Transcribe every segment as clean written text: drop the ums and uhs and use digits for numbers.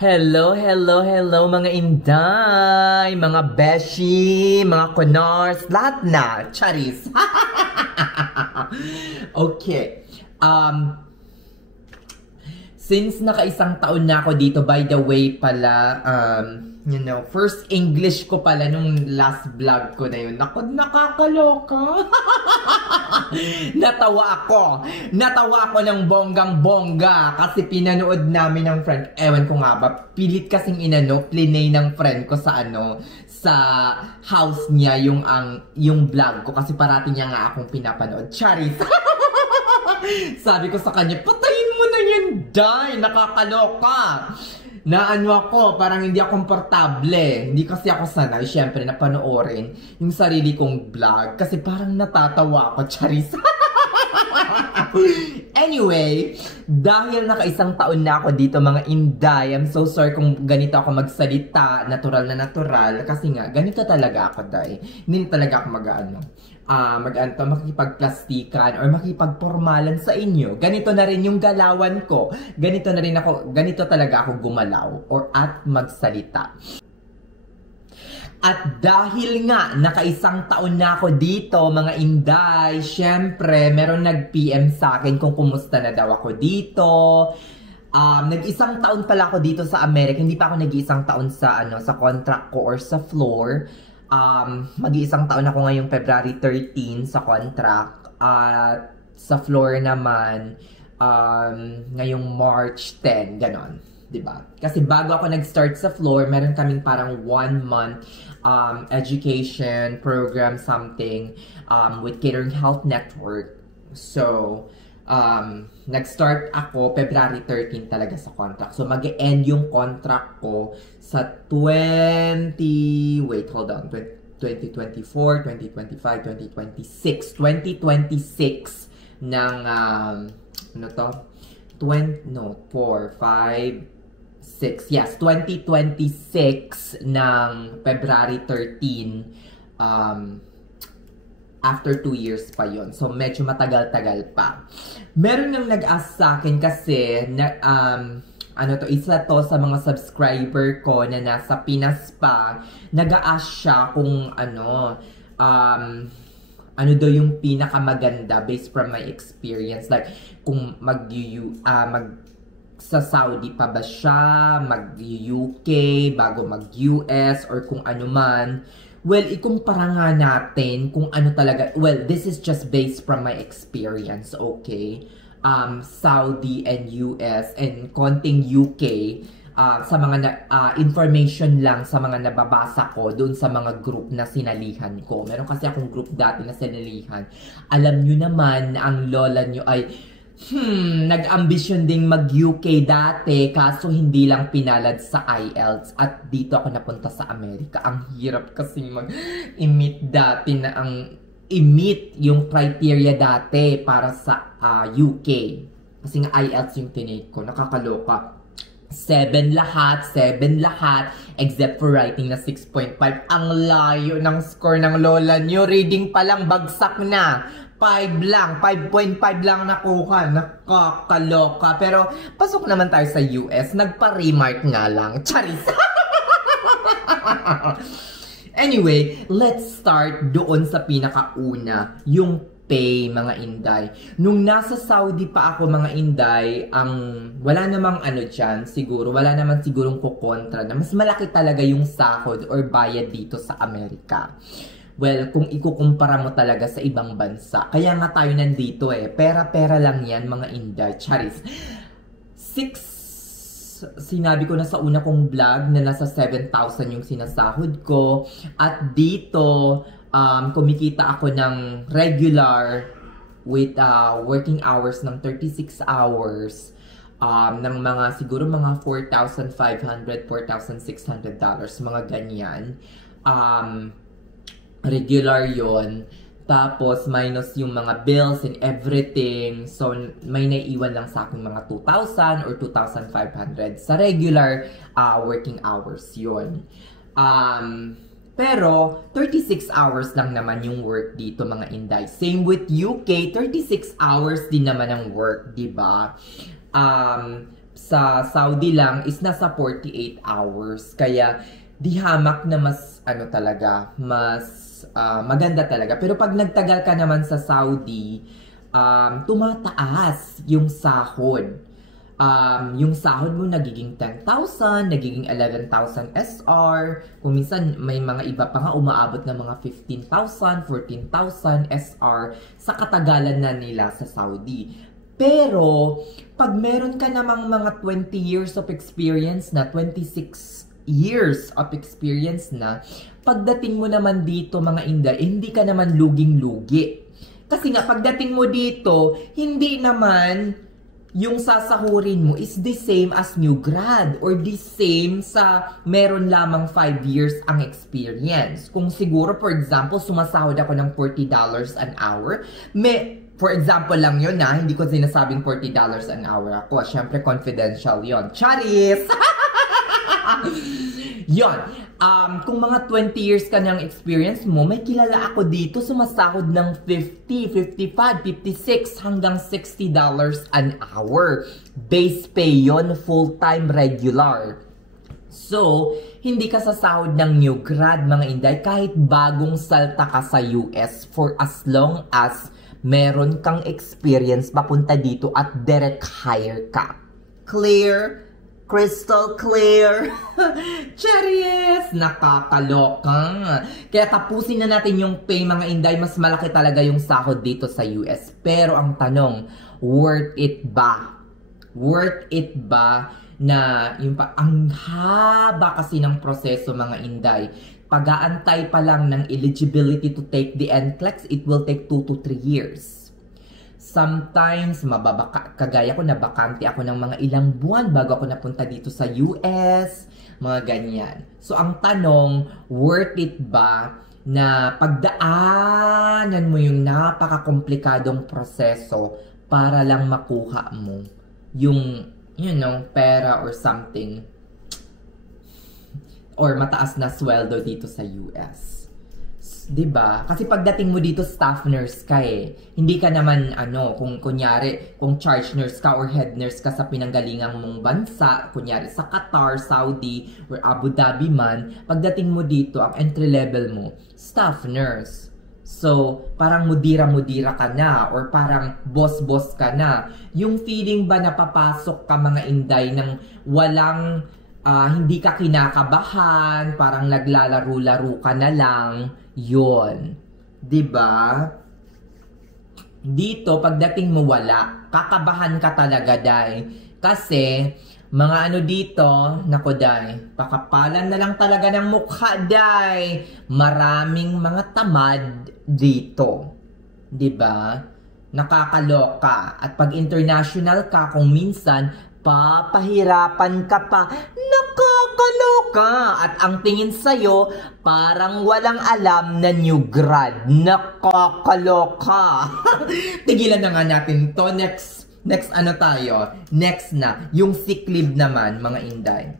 Hello, hello, hello mga inday, mga beshi, mga kunars, lahat na, charis. Okay, since nakaisang taon na ako dito, by the way pala, first English ko pala nung last vlog ko na yun. Naku, nakakaloka. Natawa ako ng bonggang-bongga kasi pinanood namin ng friend. Ewan ko nga ba, pilit kasing plinay ng friend ko sa sa house niya yung vlog ko kasi parati niya nga akong pinapanood. Charis. Sabi ko sa kanya, patayin mo na yan, Day! Nakakaloka! Ako, parang hindi ako komportable. Hindi kasi ako sanay, syempre, na panoorin yung sarili kong vlog. Kasi parang natatawa ako, charis. Anyway, dahil nakaisang taon na ako dito, mga inday, I'm so sorry kung ganito ako magsalita, natural na natural. Kasi nga, ganito talaga ako, Day. Hindi talaga ako makikipagplastikan or makipagpormalan sa inyo. Ganito na rin yung galawan ko. Ganito talaga ako gumalaw or at magsalita. At dahil nga nakaisang taon na ako dito, mga inday, syempre meron nag-PM sa akin kung kumusta na daw ako dito. Nag-isang taon pala ako dito sa Amerika. Hindi pa ako nag-isang taon sa contract ko or sa floor. Mag-iisang taon ako ngayong February 13 sa contract at sa floor naman ngayong March 10, ganon, 'di ba? Kasi bago ako nag-start sa floor, meron kaming parang 1 month education program something with Catering Health Network. So, nag-start ako February 13 talaga sa contract. So, mag-e-end yung contract ko sa 2024, 2025, 2026 ng, 2026 ng February 13, after 2 years pa yon. So, medyo matagal-tagal pa. Meron nang nag-ask sa akin kasi, isa to sa mga subscriber ko na nasa Pinas pa. Nag-ask siya kung ano daw yung pinakamaganda based from my experience. Like, kung sa Saudi pa ba siya, mag-UK, bago mag-US, or kung ano man. Well, ikumpara nga natin kung ano talaga. Well, this is just based from my experience, okay? Saudi and US and konting UK sa mga information lang sa mga nababasa ko doon sa mga group na sinalihan ko. Meron kasi akong group dati na sinalihan. Alam nyo naman na ang lola nyo ay nag-ambisyon ding mag-UK dati, kaso hindi lang pinalad sa IELTS at dito ako napunta sa Amerika. Ang hirap kasi mag-emit dati na i-meet yung criteria dati para sa UK. Kasi nga IELTS yung tinake ko. Nakakaloka. 7 lahat, except for writing na 6.5. Ang layo ng score ng lola nyo. Reading pa lang, bagsak na. 5 lang, 5.5 lang nakuha. Nakakaloka. Pero, pasok naman tayo sa US. Nagpa-remark nga lang. Charis! Anyway, let's start doon sa pinakauna. Yung pay, mga inday. Nung nasa Saudi pa ako, mga inday, wala namang dyan, siguro, wala naman sigurong kukontra na mas malaki talaga yung sahod or bayad dito sa Amerika. Well, kung ikukumpara mo talaga sa ibang bansa. Kaya nga tayo nandito Pera-pera lang yan, mga inday. Charis. Sinabi ko na sa una kong vlog na nasa 7,000 yung sinasahod ko. At dito, kumikita ako ng regular with working hours ng 36 hours. Ng siguro mga $4,500, $4,600, mga ganyan. Regular yon. Tapos, minus yung mga bills and everything. So, may naiiwan lang sa akin mga 2,000 or 2,500 sa regular working hours yon. Pero, 36 hours lang naman yung work dito, mga inday. Same with UK, 36 hours din naman ang work, diba? sa Saudi lang is nasa 48 hours. Kaya di hamak na mas ano talaga, mas maganda talaga. Pero pag nagtagal ka naman sa Saudi, tumataas yung sahod. Yung sahod mo nagiging 10,000, nagiging 11,000 SR. Kung minsan may mga iba pa nga umaabot ng mga 15,000, 14,000 SR sa katagalan na nila sa Saudi. Pero, pag meron ka namang mga 20 years of experience na, 26 years of experience na, pagdating mo naman dito mga Inday, hindi ka naman luging-lugi. Kasi nga, pagdating mo dito, hindi naman yung sasahurin mo is the same as new grad or the same sa meron lamang 5 years ang experience. Kung siguro, for example, sumasahod ako ng $40 an hour, for example lang yun na, hindi ko sinasabing $40 an hour ako. Siyempre, confidential yon. Charis! Yon. Kung mga 20 years ka ng experience mo, may kilala ako dito sumasahod ng 50, 55, 56 hanggang $60 an hour. Base pay yon, full-time regular. So, hindi ka sasahod ng new grad mga Inday kahit bagong salta ka sa US for as long as meron kang experience papunta dito at direct hire ka. Clear? Crystal clear. Charis! Nakakaloka. Kaya tapusin na natin yung pay mga Inday. Mas malaki talaga yung sahod dito sa US. Pero ang tanong, worth it ba? Worth it ba na yung ang haba kasi ng proseso mga Inday. Pag-aantay pa lang ng eligibility to take the NCLEX, it will take 2 to 3 years. Sometimes, kagaya ko, nabakante ako ng mga ilang buwan bago ako napunta dito sa US, mga ganyan. So, ang tanong, worth it ba na pagdaanan mo yung napaka-komplikadong proseso para lang makuha mo yung, pera or something, or mataas na sweldo dito sa US? 'Di ba? Kasi pagdating mo dito staff nurse ka eh. Hindi ka naman kung kunyari, kung charge nurse ka or head nurse ka sa pinanggalingang mong bansa, kunyari sa Qatar, Saudi, or Abu Dhabi man, pagdating mo dito, ang entry level mo, staff nurse. So, parang mudira-mudira ka na or parang boss-boss ka na. Yung feeling ba na papasok ka mga Inday ng walang hindi ka kinakabahan, parang naglalaro-laro ka na lang, yon, 'di ba? Dito pagdating mo wala, kakabahan ka talaga dai. Kasi mga dito, nako dai, pakapalan na lang talaga ng mukha dai. Maraming mga tamad dito. 'Di ba? Nakakaloka. At pag international ka, kung minsan papahirapan ka pa, nakakaloka. At ang tingin sa'yo, parang walang alam na new grad. Nakakaloka. Tigilan na nga natin to. Next tayo? Next na, yung sick leave naman, mga Inday.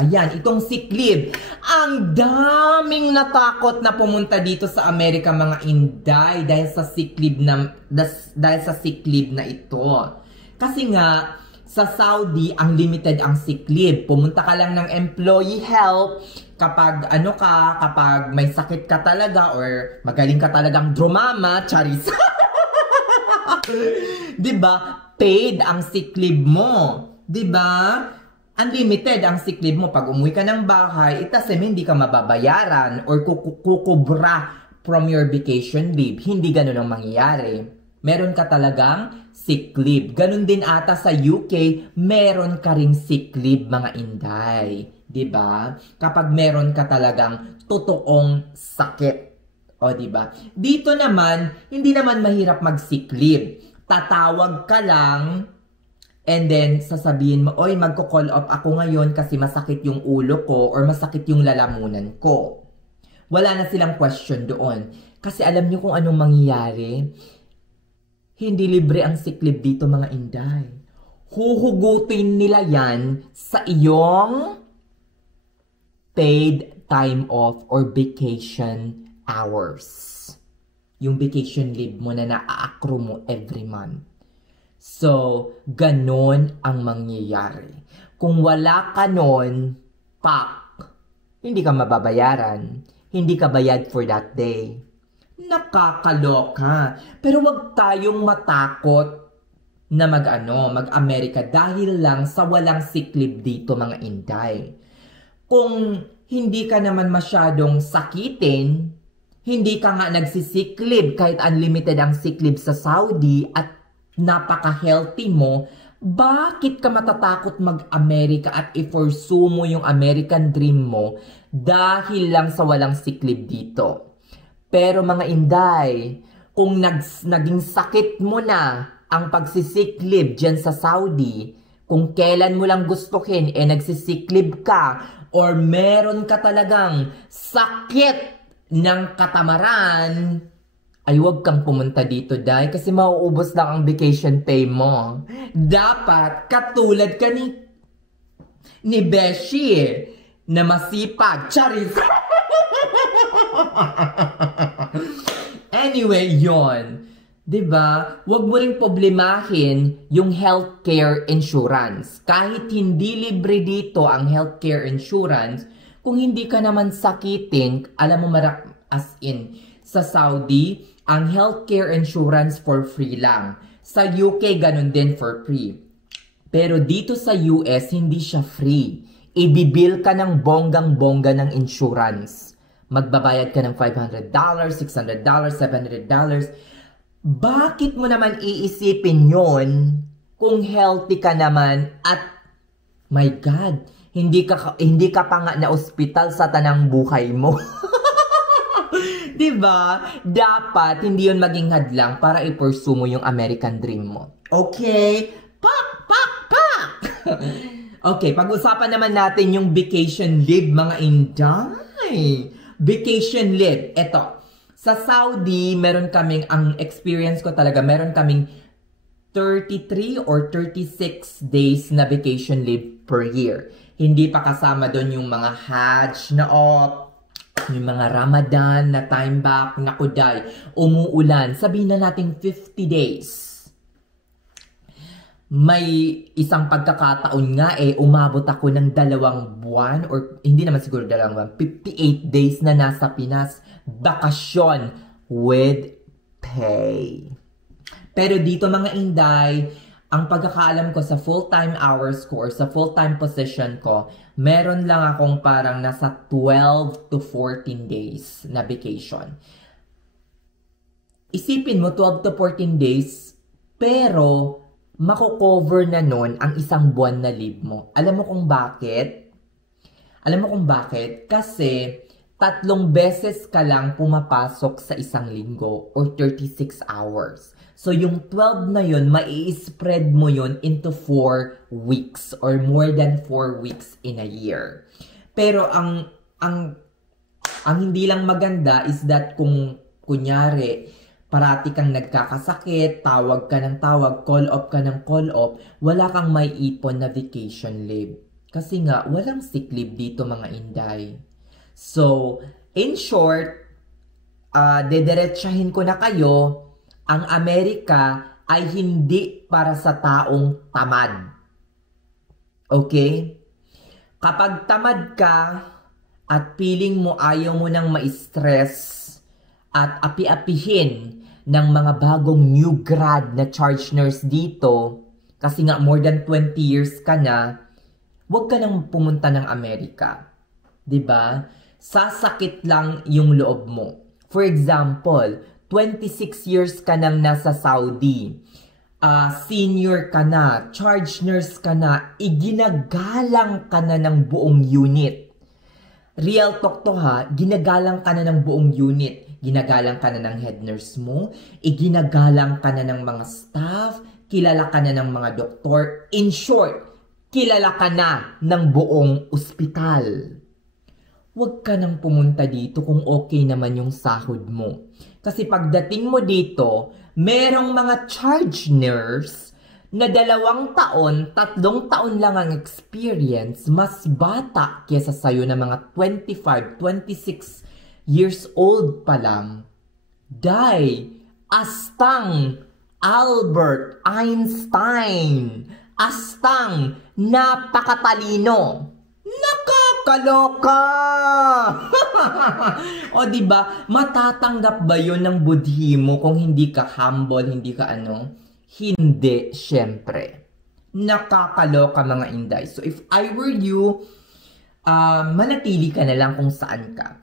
Ayan, itong sick leave. Ang daming natakot na pumunta dito sa Amerika, mga Inday, dahil sa sick leave na ito. Kasi nga, sa Saudi, ang limited ang sick leave. Pumunta ka lang ng employee help kapag kapag may sakit ka talaga or magaling ka talagang drumama, charis. 'Di ba? Paid ang sick leave mo. 'Di ba? Unlimited ang sick leave mo. Pag umuwi ka ng bahay, hindi ka mababayaran or kukubra from your vacation leave. Hindi ganun ang mangyayari. Meron ka talagang sick leave. Ganun din ata sa UK, meron ka ring sick leave, mga Inday. 'Di ba? Kapag meron ka talagang totoong sakit. O 'di ba? Dito naman, hindi naman mahirap mag-sick leave. Tatawag ka lang and then sasabihin mo, "Oy, magko-call off ako ngayon kasi masakit yung ulo ko or masakit yung lalamunan ko." Wala na silang question doon. Kasi alam niyo kung anong mangyayari? Hindi libre ang sick leave dito, mga Inday. Huhugutin nila yan sa iyong paid time off or vacation hours. Yung vacation leave mo na naa-accrue mo every month. So, ganon ang mangyayari. Kung wala ka nun, pak, hindi ka mababayaran. Hindi ka bayad for that day. Nakakaloka. Pero wag tayong matakot na mag-Amerika dahil lang sa walang sick leave dito mga inday. Kung hindi ka naman masyadong sakitin, hindi ka nga nagsisick leave kahit unlimited ang sick leave sa Saudi at napaka-healthy mo, bakit ka matatakot mag-Amerika at i-pursue mo yung American dream mo dahil lang sa walang sick leave dito? Pero mga inday, kung naging sakit mo na ang pagsisick leave dyan sa Saudi, kung kailan mo lang gustuhin, nagsisick leave ka, or meron ka talagang sakit ng katamaran, ay huwag kang pumunta dito, day, kasi mauubos lang ang vacation pay mo. Dapat katulad ka ni Beshi, na masipag. Charis! Anyway, yon. Diba? Huwag mo ring problemahin yung healthcare insurance. Kahit hindi libre dito ang healthcare insurance, kung hindi ka naman sakitin, alam mo as in, sa Saudi, ang healthcare insurance for free lang. Sa UK, ganun din for free. Pero dito sa US, hindi siya free. Ibibil ka ng bonggang-bongga ng insurance. Magbabayad ka ng $500, $600, $700. Bakit mo naman iisipin yon kung healthy ka naman at my God, hindi ka pa nga na ospital sa tanang buhay mo. Diba? Dapat hindi yon maging hadlang para i-pursue mo yung American dream mo. Okay? Pak! Pak! Pak! Okay, pag-usapan naman natin yung vacation leave, mga inday. Vacation leave. Eto. Sa Saudi, ang experience ko talaga, meron kaming 33 or 36 days na vacation leave per year. Hindi pa kasama doon yung mga Hajj na off, yung mga Ramadan na time back, na kuday, umuulan. Sabihin na natin 50 days. May isang pagkakataon nga umabot ako ng 2 buwan, or hindi naman siguro 2 buwan, 58 days na nasa Pinas. Bakasyon with pay. Pero dito mga inday, ang pagkakaalam ko sa full-time hours ko or sa full-time position ko, meron lang akong parang nasa 12 to 14 days na vacation. Isipin mo 12 to 14 days, pero mako-cover na nun ang 1 buwan na leave mo. Alam mo kung bakit? Kasi 3 beses ka lang pumapasok sa 1 linggo or 36 hours. So yung 12 na yun, mai-spread mo yun into 4 weeks or more than 4 weeks in a year. Pero ang hindi lang maganda is that kung kunyari, parati kang nagkakasakit, tawag ka ng tawag, call off ka ng call off, wala kang may ipon na vacation leave. Kasi nga, walang sick leave dito mga inday. So, in short, dediretsahin ko na kayo, ang Amerika ay hindi para sa taong tamad. Okay? Kapag tamad ka at feeling mo ayaw mo nang ma-stress at api-apihin ng mga bagong new grad na charge nurse dito, kasi nga more than 20 years ka na, huwag ka nang pumunta ng Amerika. 'Di ba? Sasakit lang yung loob mo. For example, 26 years ka nang nasa Saudi. Senior ka na, charge nurse ka na, iginagalang ka na ng buong unit. Real talk to ha, ginagalang ka na ng buong unit. Ginagalang ka na ng head nurse mo, iginagalang ka na ng mga staff, kilala ka na ng mga doktor. In short, kilala ka na ng buong ospital. Huwag ka nang pumunta dito kung okay naman yung sahod mo. Kasi pagdating mo dito, merong mga charge nurse na 2 taon, 3 taon lang ang experience, mas bata kesa sa'yo na mga 25, 26 years old pa lang. Astang Albert Einstein. Astang napakatalino. Nakakaloka! O diba, matatanggap ba yun ng budhi mo kung hindi ka humble, hindi ka ano? Hindi, syempre. Nakakaloka mga inday. So if I were you, manatili ka na lang kung saan ka.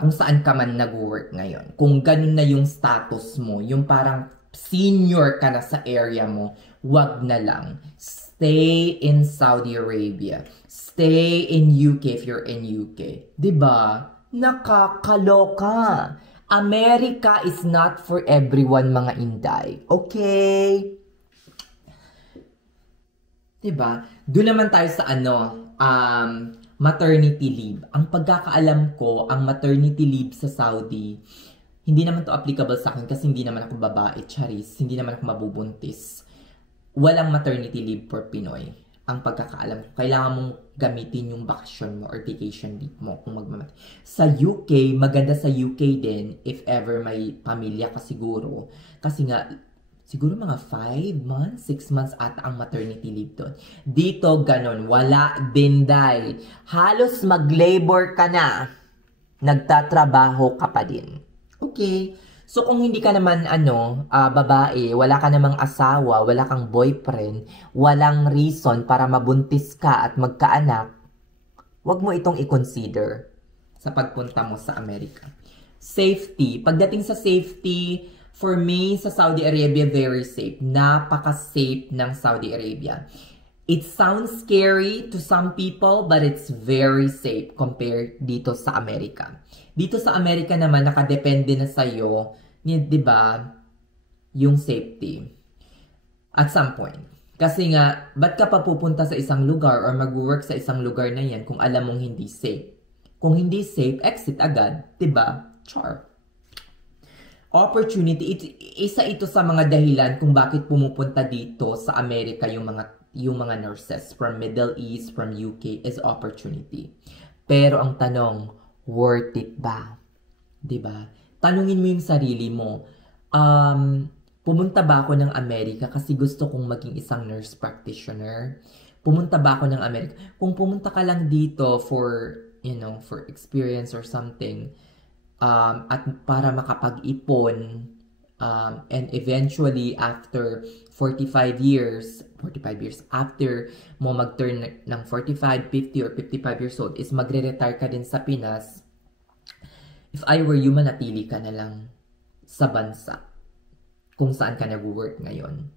Kung saan ka man nag-work ngayon. Kung ganun na yung status mo, yung parang senior ka na sa area mo, wag na lang. Stay in Saudi Arabia. Stay in UK if you're in UK. Diba? Nakakaloka. America is not for everyone, mga inday. Okay? Diba? Doon naman tayo sa maternity leave. Ang pagkakaalam ko, ang maternity leave sa Saudi, hindi naman to applicable sa akin kasi hindi naman ako babae, charis. Hindi naman ako mabubuntis. Walang maternity leave for Pinoy. Ang pagkakaalam ko, kailangan mong gamitin yung bakasyon mo or vacation leave mo kung magmamatay. Sa UK, maganda sa UK din if ever may pamilya ka siguro. Kasi nga, siguro mga 5 months, 6 months ata ang maternity leave doon. Dito, ganon. Wala din, day. Halos mag-labor ka na. Nagtatrabaho ka pa din. Okay. So, kung hindi ka naman, babae, wala ka namang asawa, wala kang boyfriend, walang reason para mabuntis ka at magkaanak, wag mo itong i-consider sa pagpunta mo sa Amerika. Safety. Pagdating sa safety, for me, sa Saudi Arabia, very safe. Napaka-safe ng Saudi Arabia. It sounds scary to some people, but it's very safe compared dito sa Amerika. Dito sa Amerika naman, nakadepende na sa'yo, di ba, yung safety. At some point. Kasi nga, ba't ka pa pupunta sa isang lugar or mag-work sa isang lugar na yan kung alam mong hindi safe? Kung hindi safe, exit agad. Di ba? Char. Opportunity, isa ito sa mga dahilan kung bakit pumupunta dito sa Amerika yung mga nurses from Middle East, from UK, is opportunity. Pero ang tanong, worth it ba? Diba? Tanungin mo yung sarili mo, pumunta ba ako ng Amerika kasi gusto kong maging isang nurse practitioner? Pumunta ba ako ng Amerika? Kung pumunta ka lang dito for, for experience or something, at para makapag-ipon, and eventually after 45 years after mo mag-turn ng 45, 50 or 55 years old is magre-retire ka din sa Pinas. If I were you, manatili ka na lang sa bansa kung saan ka nag-work ngayon.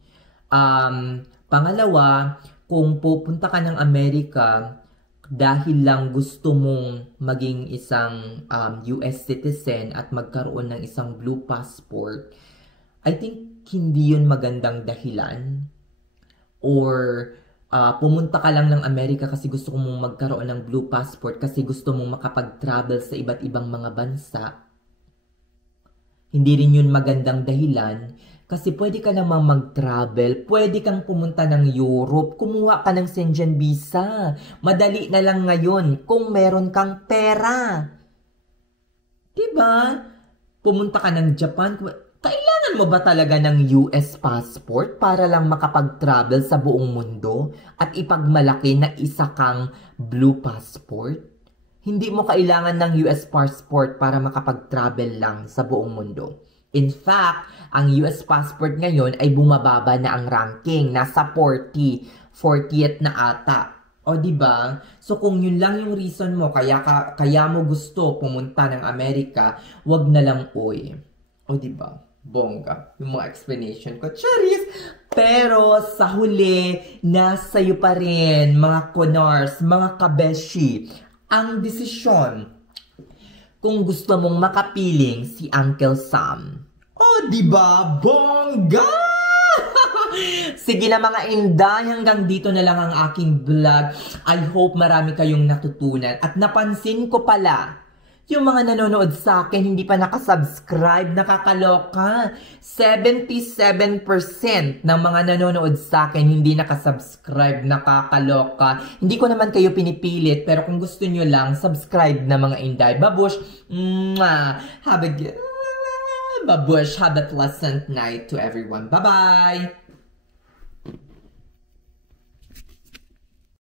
Pangalawa, kung pupunta ka ng Amerika dahil lang gusto mong maging isang US citizen at magkaroon ng isang blue passport, I think hindi yun magandang dahilan. Or pumunta ka lang ng Amerika kasi gusto mong magkaroon ng blue passport kasi gusto mong makapag-travel sa iba't ibang mga bansa. Hindi rin yun magandang dahilan kasi pwede ka namang mag-travel, pwede kang pumunta ng Europe, kumuha ka ng Schengen visa. Madali na lang ngayon kung meron kang pera. Diba? Pumunta ka ng Japan, kailangan mo ba talaga ng US passport para lang makapag-travel sa buong mundo at ipagmalaki na isa kang blue passport? Hindi mo kailangan ng US passport para makapag-travel lang sa buong mundo. In fact, ang US passport ngayon ay bumababa na ang ranking. Nasa 40th na ata. O diba? So kung yun lang yung reason mo, kaya mo gusto pumunta ng Amerika, wag na lang oy. O diba? Bongga. Yung mga explanation ko. Charis! Pero sa huli, nasa iyo pa rin, mga konars, mga kabeshi, ang desisyon kung gusto mong makapiling si Uncle Sam. O diba? Bongga! Sige na mga inday, hanggang dito na lang ang aking vlog. I hope marami kayong natutunan. At napansin ko pala, yung mga nanonood sa akin, hindi pa nakasubscribe, nakakaloka. 77% ng mga nanonood sa akin, hindi nakasubscribe, nakakaloka. Hindi ko naman kayo pinipilit, pero kung gusto nyo lang, subscribe na mga inday. Babush! Mwah! Have a good... Babush, have a pleasant night to everyone. Bye-bye!